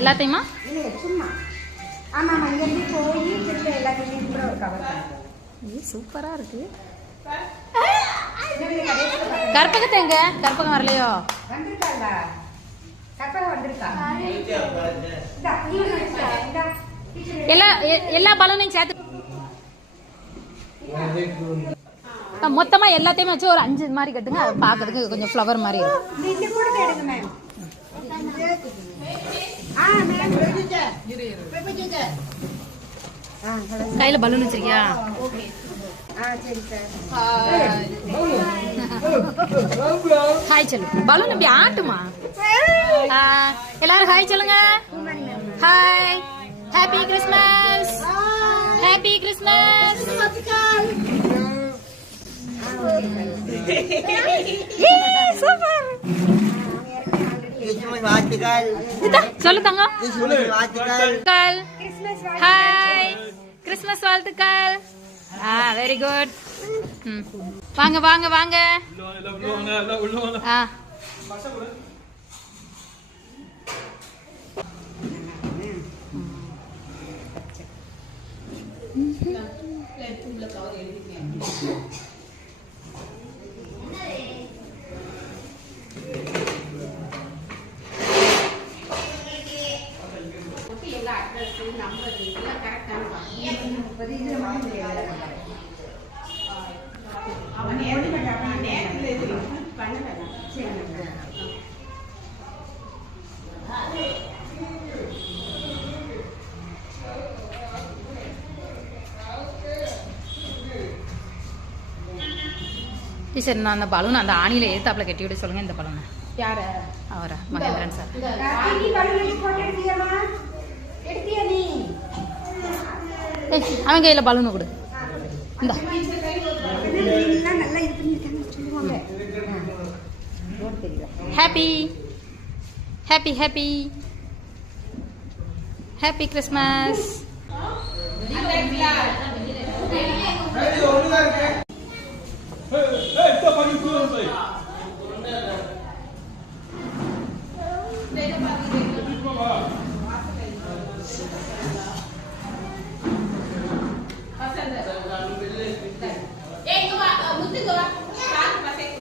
எல்லாத்தையுமா சூப்பரா இருக்கு. கற்பகத்தை எங்க? கற்பகம் வரலையோ? எல்லா பலூனையும் சேர்த்து மொத்தமா எல்லாத்தையுமே வச்சு ஒரு 5 மாதிரி கட்டுங்க. பாக்குறதுக்கு கொஞ்சம் ஃப்ளவர் மாதிரி இருக்கும். கையில பலூன் வச்சிருக்கியா? ஹாய் சொல்லு. பலூன் இப்படி ஆட்டுமா? எல்லாரும் ஹாய் சொல்லுங்க. Hi. Happy Christmas. Happy Christmas. Super. சொல்லு தங்க. ஹாய். கிறிஸ்மஸ் வாழ்த்துக்கள். Very good. வாங்க வாங்க வாங்க. டீச்சர் நான் அந்த பலூன் அந்த ஆணியில ஏத்தாப்புல கட்டி விட சொல்லுங்க. இந்த பலூனை யார? அவரா? மகேந்திரன் சார். அவன் கையில பலூனை கொடு. இந்த happy happy happy happy Christmas. Hey,